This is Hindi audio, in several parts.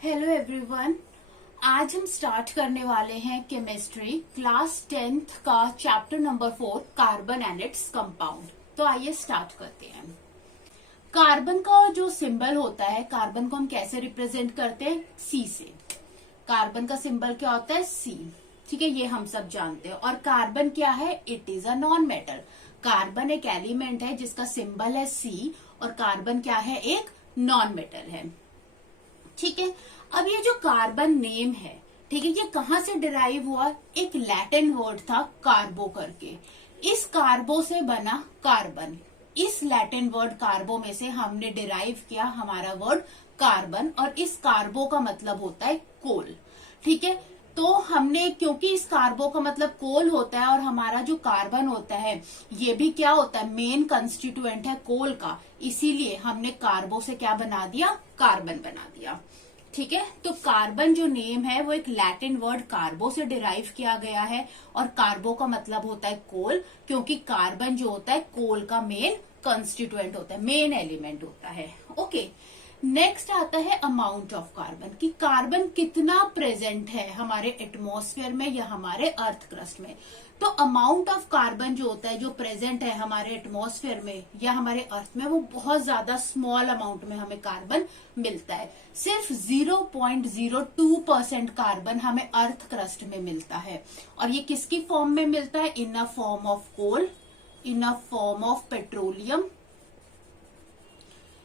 Hello everyone. आज हम स्टार्ट करने वाले हैं केमिस्ट्री क्लास 10th का chapter number 4 carbon and its compound. तो आइए स्टार्ट करते हैं। कार्बन का जो सिंबल होता है, कार्बन को हम कैसे रिप्रेजेंट करते हैं? सी से। कार्बन का सिंबल क्या होता है? सी। ठीक है, ये हम सब जानते हैं। और कार्बन क्या है? It is a non metal. Carbon एक एलिमेंट है जिसका सिंबल है सी, और कार्बन क्या है? एक नॉन मेटल है। ठीक है, अब ये जो कार्बन नेम है, ठीक है, ये कहां से डिराइव हुआ? एक लैटिन वर्ड था कार्बो करके। इस कार्बो से बना कार्बन। इस लैटिन वर्ड कार्बो में से हमने डिराइव किया हमारा वर्ड कार्बन, और इस कार्बो का मतलब होता है कोल। ठीक है, तो हमने, क्योंकि इस कार्बो का मतलब कोल होता है और हमारा जो कार्बन होता है ये भी क्या होता है? मेन कंस्टिट्यूएंट है कोल का, इसीलिए हमने कार्बो से क्या बना दिया? कार्बन बना दिया। ठीक है, तो कार्बन जो नेम है वो एक लैटिन वर्ड कार्बो से डिराइव किया गया है, और कार्बो का मतलब होता है कोल, क्योंकि कार्बन जो होता है कोल का मेन कंस्टिट्यूएंट होता है, मेन एलिमेंट होता है। ओके, नेक्स्ट आता है अमाउंट ऑफ कार्बन, कि कार्बन कितना प्रेजेंट है हमारे एटमॉस्फेयर में या हमारे अर्थ क्रस्ट में। तो अमाउंट ऑफ कार्बन जो होता है, जो प्रेजेंट है हमारे एटमॉस्फेयर में या हमारे अर्थ में, वो बहुत ज्यादा स्मॉल अमाउंट में हमें कार्बन मिलता है। सिर्फ 0.02% कार्बन हमें अर्थ क्रस्ट में मिलता है, और ये किसकी फॉर्म में मिलता है? In a form of coal, in a form of petroleum,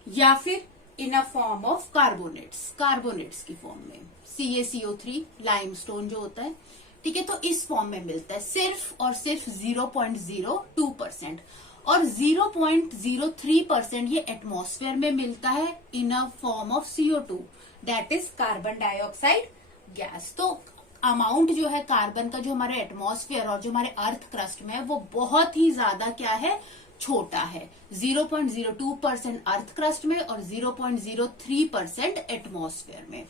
या फिर in a form of carbonates, carbonates की फॉर्म में, CaCO3 लाइमस्टोन जो होता है। ठीक है, तो इस फॉर्म में मिलता है सिर्फ और सिर्फ 0.02%, और 0.03% ये एटमॉस्फेयर में मिलता है in a form of CO2, that is carbon dioxide gas. तो अमाउंट जो है कार्बन का, जो हमारे एटमॉस्फेयर और जो हमारे अर्थ क्रस्ट में है, वो बहुत ही ज्यादा क्या है? छोटा है। 0.02% अर्थ क्रस्ट में और 0.03% एटमॉस्फेयर में।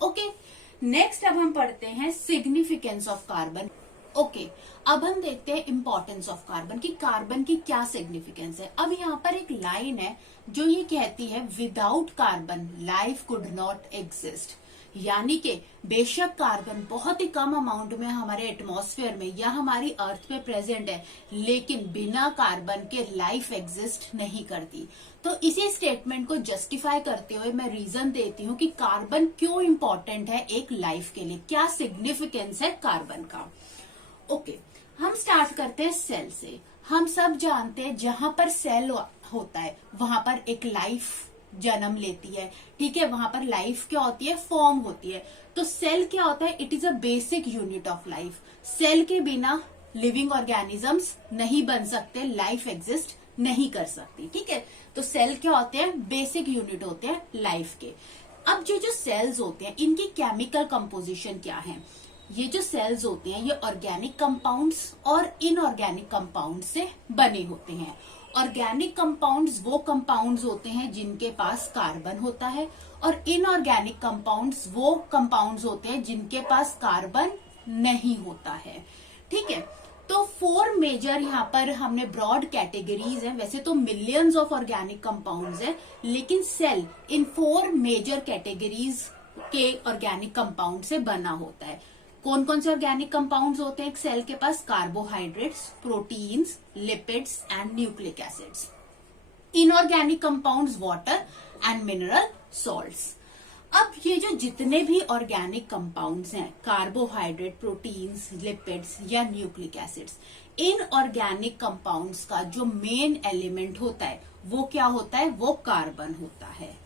ओके, नेक्स्ट अब हम पढ़ते हैं सिग्निफिकेंस ऑफ कार्बन। ओके, अब हम देखते हैं इंपॉर्टेंस ऑफ कार्बन, की कार्बन की क्या सिग्निफिकेंस है। अब यहाँ पर एक लाइन है जो ये कहती है, without carbon life could not exist. यानी कि बेशक कार्बन बहुत ही कम अमाउंट में हमारे एटमॉस्फेयर में या हमारी अर्थ पे प्रेजेंट है, लेकिन बिना कार्बन के लाइफ एग्जिस्ट नहीं करती। तो इसी स्टेटमेंट को जस्टिफाई करते हुए मैं रीजन देती हूँ कि कार्बन क्यों इंपॉर्टेंट है एक लाइफ के लिए, क्या सिग्निफिकेंस है कार्बन का। ओके, हम स्टार्ट करते हैं सेल से। हम सब जानते हैं जहां पर सेल होता है वहां पर एक लाइफ जन्म लेती है। ठीक है, वहां पर लाइफ क्या होती है? फॉर्म होती है। तो सेल क्या होता है? It is a basic unit of life. Cell के बिना लिविंग ऑर्गेनिजम्स नहीं बन सकते, लाइफ एग्जिस्ट नहीं कर सकती। ठीक है, तो सेल क्या होते हैं? बेसिक यूनिट होते हैं लाइफ के। अब जो सेल्स होते हैं, इनकी केमिकल कंपोजिशन क्या है? ये जो सेल्स होते हैं ये ऑर्गेनिक कंपाउंड्स और इनऑर्गेनिक कंपाउंड्स से बने होते हैं। ऑर्गेनिक कंपाउंड्स वो कंपाउंड्स होते हैं जिनके पास कार्बन होता है, और इनऑर्गेनिक कंपाउंड्स वो कंपाउंड्स होते हैं जिनके पास कार्बन नहीं होता है। ठीक है, तो 4 मेजर यहाँ पर हमने ब्रॉड कैटेगरीज हैं। वैसे तो मिलियंस ऑफ ऑर्गेनिक कंपाउंड्स हैं, लेकिन सेल इन 4 मेजर कैटेगरीज के ऑर्गेनिक कंपाउंड से बना होता है। कौन कौन से ऑर्गेनिक कंपाउंड्स होते हैं एक सेल के पास? Carbohydrates, proteins, lipids and nucleic acids. Inorganic compounds water and mineral salts. अब ये जो जितने भी ऑर्गेनिक कंपाउंड्स हैं, कार्बोहाइड्रेट, प्रोटीन्स, लिपिड्स या न्यूक्लिक एसिड्स, इन ऑर्गेनिक कंपाउंड्स का जो मेन एलिमेंट होता है वो क्या होता है? वो कार्बन होता है।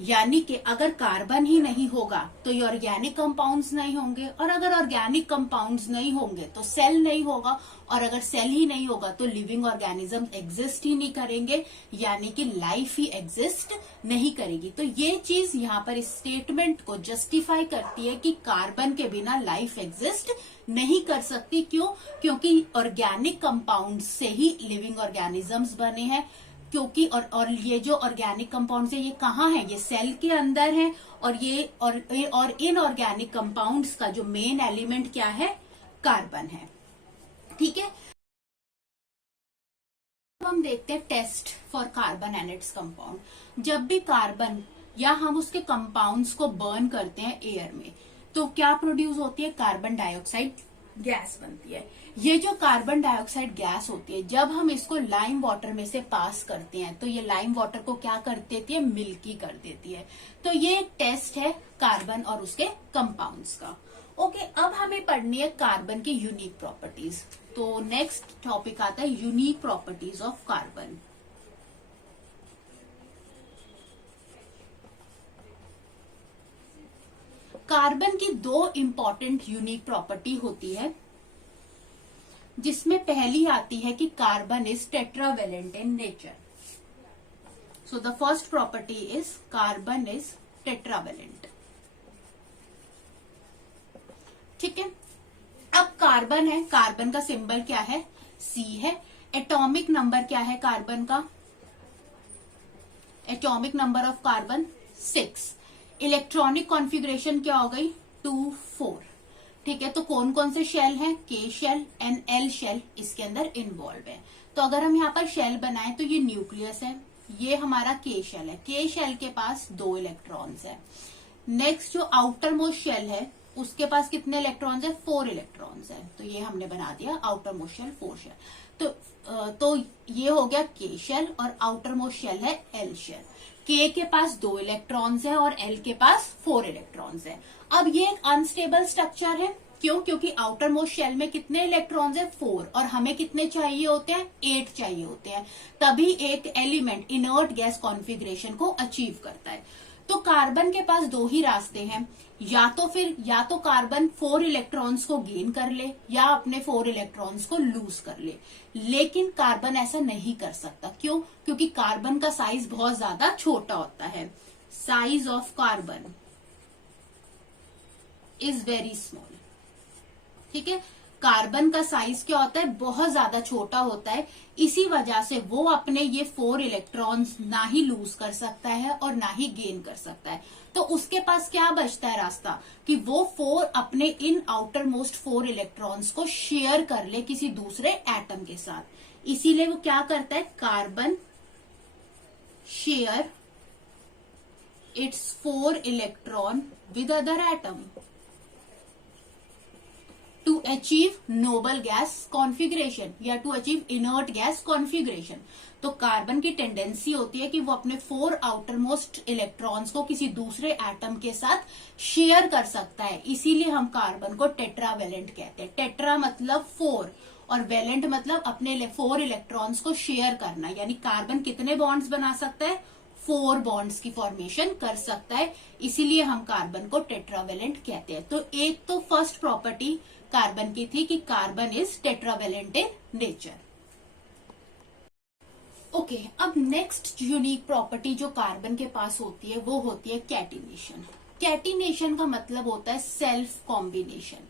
यानी कि अगर कार्बन ही नहीं होगा तो ये ऑर्गेनिक कंपाउंड्स नहीं होंगे, और अगर ऑर्गेनिक कंपाउंड्स नहीं होंगे तो सेल नहीं होगा, और अगर सेल ही नहीं होगा तो लिविंग ऑर्गेनिज्म एग्जिस्ट ही नहीं करेंगे, यानी कि लाइफ ही एग्जिस्ट नहीं करेगी। तो ये चीज यहाँ पर इस स्टेटमेंट को जस्टिफाई करती है कि कार्बन के बिना लाइफ एग्जिस्ट नहीं कर सकती। क्यों? क्योंकि ऑर्गेनिक कंपाउंड्स से ही लिविंग ऑर्गेनिजम्स बने हैं। क्योंकि और ये जो ऑर्गेनिक कंपाउंड्स है ये कहाँ है? ये सेल के अंदर है, और ये और इनऑर्गेनिक कंपाउंड्स का जो मेन एलिमेंट क्या है? कार्बन है। ठीक है, अब हम देखते हैं test for carbon and its compound. जब भी कार्बन या हम उसके कंपाउंड्स को बर्न करते हैं एयर में, तो क्या प्रोड्यूस होती है? कार्बन डाइऑक्साइड गैस बनती है। ये जो कार्बन डाइऑक्साइड गैस होती है, जब हम इसको लाइम वाटर में से पास करते हैं तो ये लाइम वाटर को क्या कर देती है? मिल्की कर देती है। तो ये एक टेस्ट है कार्बन और उसके कंपाउंड्स का। ओके, अब हमें पढ़नी है कार्बन की यूनिक प्रॉपर्टीज। तो नेक्स्ट टॉपिक आता है unique properties of carbon. Carbon की दो इंपॉर्टेंट यूनिक प्रॉपर्टी होती है, जिसमें पहली आती है कि carbon is tetravalent in nature. So the first property is carbon is tetravalent. ठीक है, अब कार्बन है, कार्बन का सिंबल क्या है? C है। एटॉमिक नंबर क्या है कार्बन का? Atomic number of carbon 6। Electronic configuration क्या हो गई? 2 4। ठीक है, तो कौन कौन से शेल हैं? K shell and L shell इसके अंदर इन्वॉल्व है। तो अगर हम यहाँ पर शेल बनाएं तो ये न्यूक्लियस है, ये हमारा K शेल है। K शेल के पास 2 इलेक्ट्रॉन्स है। नेक्स्ट जो आउटर मोस्ट शेल है उसके पास कितने इलेक्ट्रॉन्स है? 4 इलेक्ट्रॉन्स है। तो ये हमने बना दिया आउटर मोस्ट शेल 4 शेल। तो ये हो गया K शेल और आउटर मोस्ट शेल है L शेल। K के पास 2 इलेक्ट्रॉन्स है और L के पास 4 इलेक्ट्रॉन्स है। अब ये एक अनस्टेबल स्ट्रक्चर है। क्यों? क्योंकि आउटर मोस्ट शेल में कितने इलेक्ट्रॉन्स है? 4, और हमें कितने चाहिए होते हैं? 8 चाहिए होते हैं, तभी एक एलिमेंट इनर्ट गैस कॉन्फ़िगरेशन को अचीव करता है। तो कार्बन के पास 2 ही रास्ते हैं, या तो कार्बन 4 इलेक्ट्रॉन्स को गेन कर ले या अपने 4 इलेक्ट्रॉन्स को लूज कर ले। लेकिन कार्बन ऐसा नहीं कर सकता। क्यों? क्योंकि कार्बन का साइज बहुत ज्यादा छोटा होता है। Size of carbon is very small. ठीक है, कार्बन का साइज क्या होता है? बहुत ज्यादा छोटा होता है। इसी वजह से वो अपने ये 4 इलेक्ट्रॉन्स ना ही लूज कर सकता है और ना ही गेन कर सकता है। तो उसके पास क्या बचता है रास्ता? कि वो 4 अपने इन आउटर मोस्ट 4 इलेक्ट्रॉन्स को शेयर कर ले किसी दूसरे एटम के साथ। इसीलिए वो क्या करता है? Carbon share its 4 electron with other atom to achieve noble gas configuration या to achieve inert gas configuration. तो कार्बन की टेंडेंसी होती है कि वो अपने 4 आउटर मोस्ट इलेक्ट्रॉन्स को किसी दूसरे एटम के साथ शेयर कर सकता है। इसीलिए हम कार्बन को टेट्रावेलेंट कहते हैं। टेट्रा मतलब 4 और वेलेंट मतलब अपने 4 इलेक्ट्रॉन्स को शेयर करना, यानी कार्बन कितने बॉन्ड्स बना सकता है? 4 बॉन्ड्स की फॉर्मेशन कर सकता है। इसीलिए हम कार्बन को टेट्रावेलेंट कहते हैं। तो एक तो फर्स्ट प्रॉपर्टी कार्बन की थी कि carbon is tetravalent in nature. Okay, अब नेक्स्ट यूनिक प्रॉपर्टी जो कार्बन के पास होती है वो होती है कैटिनेशन। कैटिनेशन का मतलब होता है सेल्फ कॉम्बिनेशन,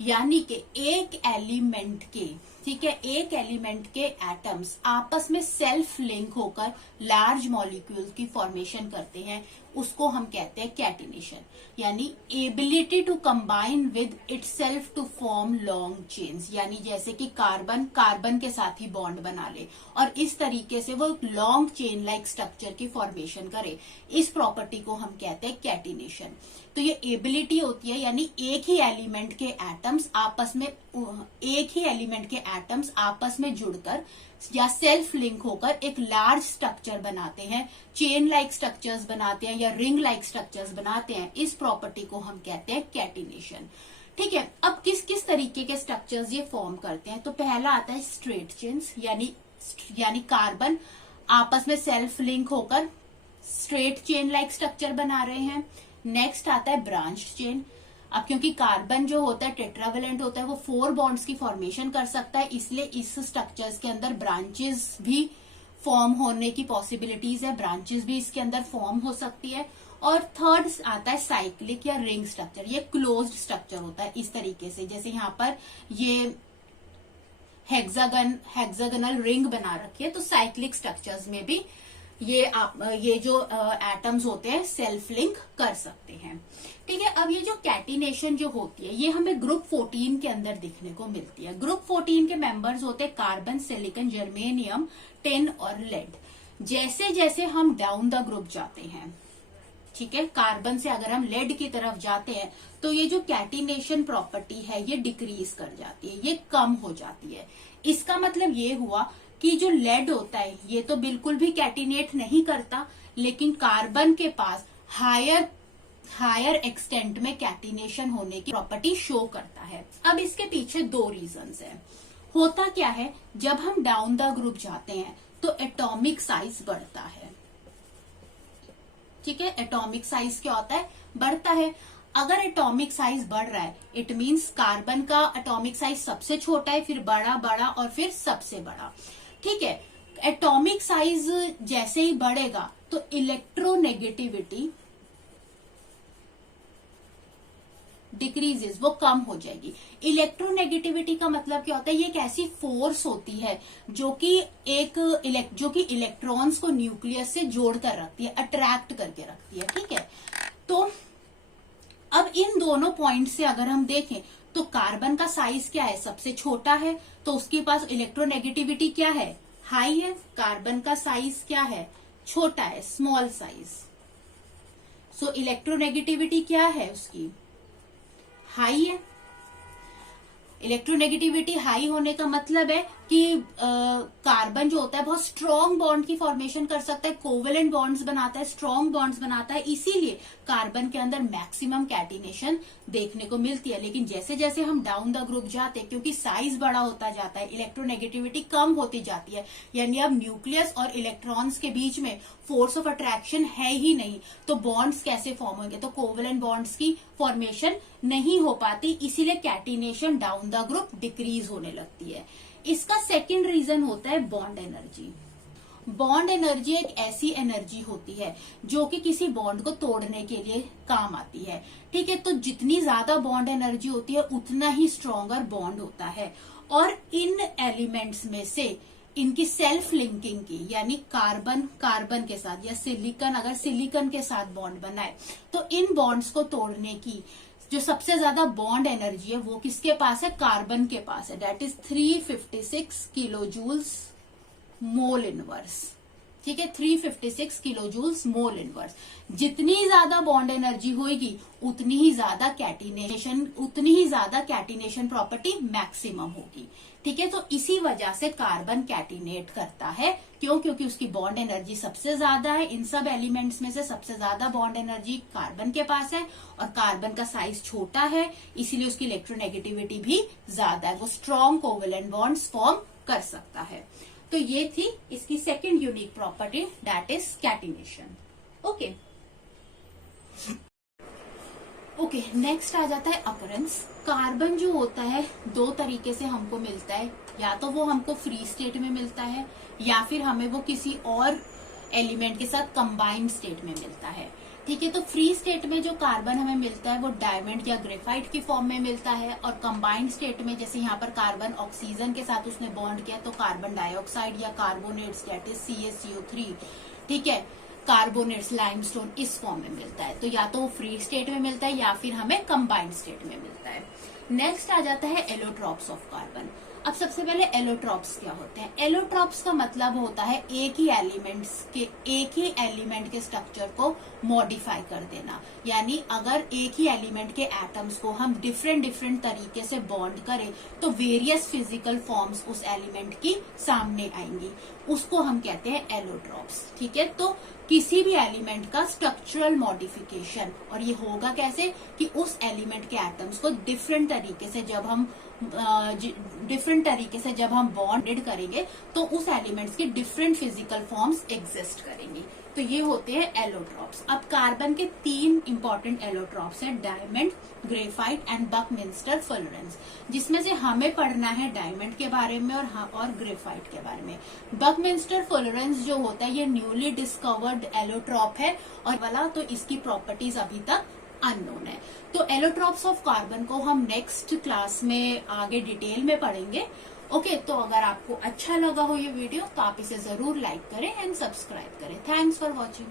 यानी कि एक एलिमेंट के, ठीक है, एक एलिमेंट के एटम्स आपस में सेल्फ लिंक होकर लार्ज मॉलिक्यूल की फॉर्मेशन करते हैं, उसको हम कहते हैं कैटिनेशन। यानी ability to combine with itself to form long chains, यानी जैसे कि कार्बन के साथ ही बॉन्ड बना ले और इस तरीके से वो लॉन्ग चेन लाइक स्ट्रक्चर की फॉर्मेशन करे। इस प्रॉपर्टी को हम कहते हैं कैटिनेशन। तो ये एबिलिटी होती है, यानी एक ही एलिमेंट के एटम्स आपस में जुड़कर या सेल्फ लिंक होकर एक लार्ज स्ट्रक्चर बनाते हैं, चेन लाइक स्ट्रक्चर्स बनाते हैं या रिंग लाइक स्ट्रक्चर्स बनाते हैं। इस प्रॉपर्टी को हम कहते हैं कैटिनेशन। ठीक है, अब किस किस तरीके के स्ट्रक्चर्स ये फॉर्म करते हैं? तो पहला आता है स्ट्रेट चेन्स, यानी कार्बन आपस में सेल्फ लिंक होकर स्ट्रेट चेन लाइक स्ट्रक्चर बना रहे हैं। नेक्स्ट आता है ब्रांच चेन। अब क्योंकि कार्बन जो होता है टेट्रावेलेंट होता है, वो 4 बॉन्ड्स की फॉर्मेशन कर सकता है, इसलिए इस स्ट्रक्चर्स के अंदर ब्रांचेस भी फॉर्म होने की पॉसिबिलिटीज है, ब्रांचेस भी इसके अंदर फॉर्म हो सकती है। और थर्ड आता है साइक्लिक या रिंग स्ट्रक्चर। ये क्लोज्ड स्ट्रक्चर होता है इस तरीके से, जैसे यहाँ पर ये हेक्सागनल रिंग बना रखी है। तो साइक्लिक स्ट्रक्चर्स में भी ये जो एटम्स होते हैं सेल्फ लिंक कर सकते हैं। ठीक है, अब ये जो कैटिनेशन जो होती है ये हमें ग्रुप 14 के अंदर दिखने को मिलती है। ग्रुप 14 के मेंबर्स होते हैं कार्बन, सिलिकॉन, जर्मेनियम, टिन और लेड। जैसे जैसे हम डाउन द ग्रुप जाते हैं, ठीक है, कार्बन से अगर हम लेड की तरफ जाते हैं तो ये जो कैटिनेशन प्रॉपर्टी है ये डिक्रीज कर जाती है, ये कम हो जाती है। इसका मतलब ये हुआ कि जो लेड होता है ये तो बिल्कुल भी कैटिनेट नहीं करता, लेकिन कार्बन के पास हायर एक्सटेंट में कैटिनेशन होने की प्रॉपर्टी शो करता है। अब इसके पीछे दो रीजंस हैं। होता क्या है, जब हम डाउन द ग्रुप जाते हैं तो एटॉमिक साइज बढ़ता है। ठीक है, एटॉमिक साइज क्या होता है, बढ़ता है। अगर एटॉमिक साइज बढ़ रहा है इट मींस कार्बन का एटॉमिक साइज सबसे छोटा है, फिर बड़ा बड़ा और फिर सबसे बड़ा। ठीक है, एटॉमिक साइज जैसे ही बढ़ेगा तो इलेक्ट्रोनेगेटिविटी डिक्रीजेस, वो कम हो जाएगी। इलेक्ट्रोनेगेटिविटी का मतलब क्या होता है, ये एक ऐसी फोर्स होती है जो कि इलेक्ट्रॉन्स को न्यूक्लियस से जोड़कर रखती है, अट्रैक्ट करके रखती है। ठीक है, तो अब इन दोनों पॉइंट से अगर हम देखें तो कार्बन का साइज क्या है, सबसे छोटा है, तो उसके पास इलेक्ट्रोनेगेटिविटी क्या है, हाई है। कार्बन का साइज क्या है, छोटा है, स्मॉल साइज। सो इलेक्ट्रोनेगेटिविटी क्या है उसकी, हाई है। इलेक्ट्रोनेगेटिविटी हाई होने का मतलब है कि कार्बन जो होता है बहुत स्ट्रॉन्ग बॉन्ड की फॉर्मेशन कर सकता है, कोवेलेंट बॉन्ड्स बनाता है, स्ट्रॉन्ग बॉन्ड्स बनाता है, इसीलिए कार्बन के अंदर मैक्सिमम कैटिनेशन देखने को मिलती है। लेकिन जैसे जैसे हम डाउन द ग्रुप जाते हैं, क्योंकि साइज बड़ा होता जाता है, इलेक्ट्रोनेगेटिविटी कम होती जाती है, यानी अब न्यूक्लियस और इलेक्ट्रॉन्स के बीच में फोर्स ऑफ अट्रैक्शन है ही नहीं, तो बॉन्ड्स कैसे फॉर्म होंगे, तो कोवेलेंट बॉन्ड्स की फॉर्मेशन नहीं हो पाती, इसीलिए catenation down the group decrease होने लगती है। इसका सेकंड रीजन होता है बॉन्ड एनर्जी। बॉन्ड एनर्जी एक ऐसी एनर्जी होती है जो कि किसी बॉन्ड को तोड़ने के लिए काम आती है। ठीक है, तो जितनी ज्यादा बॉन्ड एनर्जी होती है उतना ही स्ट्रॉन्गर बॉन्ड होता है। और इन एलिमेंट्स में से इनकी सेल्फ लिंकिंग की, यानी कार्बन के साथ या सिलिकॉन अगर सिलिकॉन के साथ बॉन्ड बनाए तो इन बॉन्ड्स को तोड़ने की जो सबसे ज्यादा बॉन्ड एनर्जी है वो किसके पास है, कार्बन के पास है। That is 356 kilo joules mole inverse. ठीक है, 356 किलो जूल्स मोल इनवर्स। जितनी ज्यादा बॉन्ड एनर्जी होगी उतनी ही ज्यादा कैटिनेशन प्रॉपर्टी मैक्सिमम होगी। ठीक है, तो इसी वजह से कार्बन कैटिनेट करता है। क्यों, क्योंकि उसकी बॉन्ड एनर्जी सबसे ज्यादा है। इन सब एलिमेंट्स में से सबसे ज्यादा बॉन्ड एनर्जी कार्बन के पास है और कार्बन का साइज छोटा है, इसीलिए उसकी इलेक्ट्रोनेगेटिविटी भी ज्यादा है, वो स्ट्रॉन्ग कोवेलेंट बॉन्ड्स फॉर्म कर सकता है। तो ये थी इसकी second unique property, that is catenation. Okay, next आ जाता है अपरेंस। कार्बन जो होता है दो तरीके से हमको मिलता है, या तो वो हमको फ्री स्टेट में मिलता है या फिर हमें वो किसी और एलिमेंट के साथ कंबाइंड स्टेट में मिलता है। ठीक है, तो फ्री स्टेट में जो कार्बन हमें मिलता है वो डायमंड या ग्रेफाइट की फॉर्म में मिलता है, और कंबाइंड स्टेट में जैसे यहाँ पर कार्बन ऑक्सीजन के साथ उसने बॉन्ड किया तो कार्बन डाइऑक्साइड या कार्बोनेट्स दैट इज CaCO3, ठीक है, कार्बोनेट्स लाइमस्टोन इस फॉर्म में मिलता है। तो या तो वो फ्री स्टेट में मिलता है या फिर हमें कंबाइंड स्टेट में मिलता है। नेक्स्ट आ जाता है एलोट्रॉप्स ऑफ कार्बन। अब सबसे पहले एलोट्रॉप्स क्या होते हैं। एलोट्रॉप्स का मतलब होता है एक ही एलिमेंट के स्ट्रक्चर को मॉडिफाई कर देना, यानी अगर एक ही एलिमेंट के एटम्स को हम डिफरेंट तरीके से बॉन्ड करें तो वेरियस फिजिकल फॉर्म्स उस एलिमेंट की सामने आएंगी, उसको हम कहते हैं एलोट्रॉप्स। ठीक है, तो किसी भी एलिमेंट का स्ट्रक्चरल मॉडिफिकेशन, और ये होगा कैसे कि उस एलिमेंट के एटम्स को डिफरेंट तरीके से जब हम बॉन्डेड करेंगे तो उस एलिमेंट्स के डिफरेंट फिजिकल फॉर्म्स एग्जिस्ट करेंगी। तो ये होते हैं एलोट्रॉप्स। अब कार्बन के 3 इंपॉर्टेंट एलोट्रॉप्स हैं, डायमंड, ग्रेफाइट एंड बकमिंस्टर फुलरेंस, जिसमें से हमें पढ़ना है डायमंड के बारे में और ग्रेफाइट के बारे में। बकमिंस्टर फुलरेंस जो होता है ये न्यूली डिस्कवर्ड एलोट्रॉप है और वाला, तो इसकी प्रॉपर्टीज अभी तक अननोन है। तो एलोट्रॉप्स ऑफ कार्बन को हम नेक्स्ट क्लास में आगे डिटेल में पढ़ेंगे। ओके, तो अगर आपको अच्छा लगा हो ये वीडियो तो आप इसे जरूर लाइक करें एंड सब्सक्राइब करें। Thanks for watching.